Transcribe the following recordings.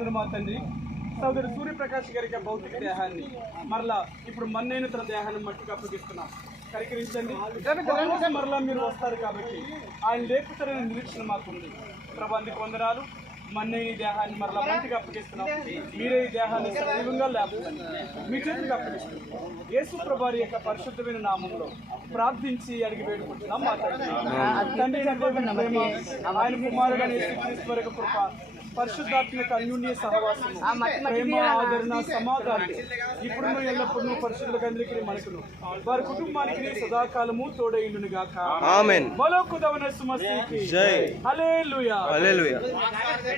స్తోత్రం మా తండ్రి? సోదరు సూర్యప్రకాష్ గారికి ఆ భౌతిక దేహాన్ని మరలా ఇప్పుడు మన్నైన తన దేహాన్ని మట్టికి అప్పగిస్తున్నాం. కరికరించండి. మరలా మీరు వస్తారు కాబట్టి ఆయన లేపుతారనే నిరీక్షణ మాకుంది. ప్రభానికి వందనాలు. మన్నయ్య ఈ దేహాన్ని మరలా మట్టికి అప్పగిస్తున్నాం. మీరే ఈ దేహాన్ని సజీవంగా లేపుతండి మీ చేతికి అప్పగిస్తున్నాం. యేసు ప్రభారి యొక్క పరిశుద్ధమైన నామంలో ప్రార్థించి అడిగి వేడుకుంటున్నాం మాట్లాడుతున్నాం తండ్రి ఆయన కుమారుడని యొక్క కృప పరిశుద్ధాత్మక అన్యోన్య సహవాసము ప్రేమ ఆదరణ సమాధానం ఇప్పుడు ఎల్లప్పుడూ పరిశుద్ధులకు అందరికీ మనకును వారి కుటుంబానికి సదాకాలము తోడైండును గాక ఆమెన్. మలోకుదవన సుమస్తీకి. జై. హల్లెలూయా. హల్లెలూయా.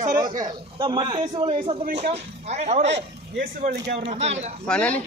సరే మట్టి వేసే వాళ్ళు వేసేద్దాం ఇంకా? ఎవరు? వేసే వాళ్ళు ఇంకెవరు పని పన్నెండు.